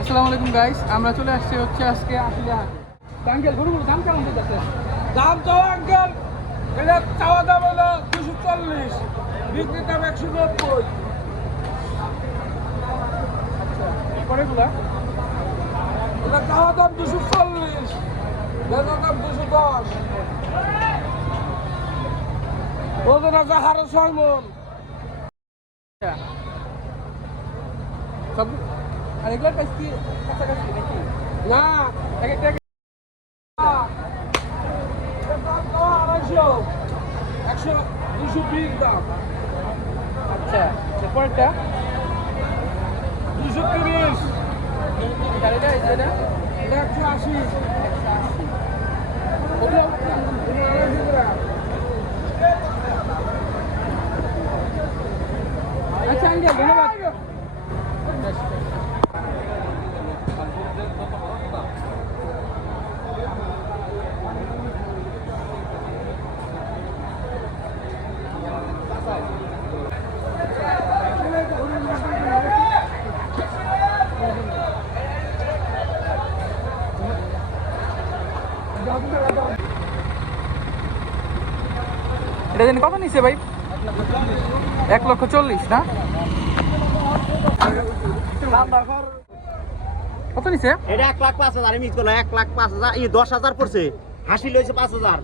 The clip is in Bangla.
আসসালামু আলাইকুম গাইস, আমরা চলে আসছি হচ্ছে আজকে আসলে আঙ্কেল গরুগুলো দাম কেমন দিতেছে? দাম চাওয়া আঙ্কেল, এটা চাওয়া দাম হলো 240, বিক্রি দাম 190। পরেগুলা এটা চাওয়া দাম 240, বেচা দাম 210। ওদের আছে 6.5 মন। সব আর এগুলোর কাছ কি কাছাকাছি নাকি? না, এক একটা এটার দাম চাওয়া 250, 220 দাম। আচ্ছা, এরপরটা 230, গাড়িটা এই যে এটা 180। 180 ওগুলো আচ্ছা আঙ্কেল ধন্যবাদ। এটা জানি কত নিচ্ছে ভাই? 1,40,000 না? কত নিচ্ছে? এটা 1,05,000 আমি মিস করলাম। 1,05,000 10,000 পড়ছে। হাসি লইছে 5,000।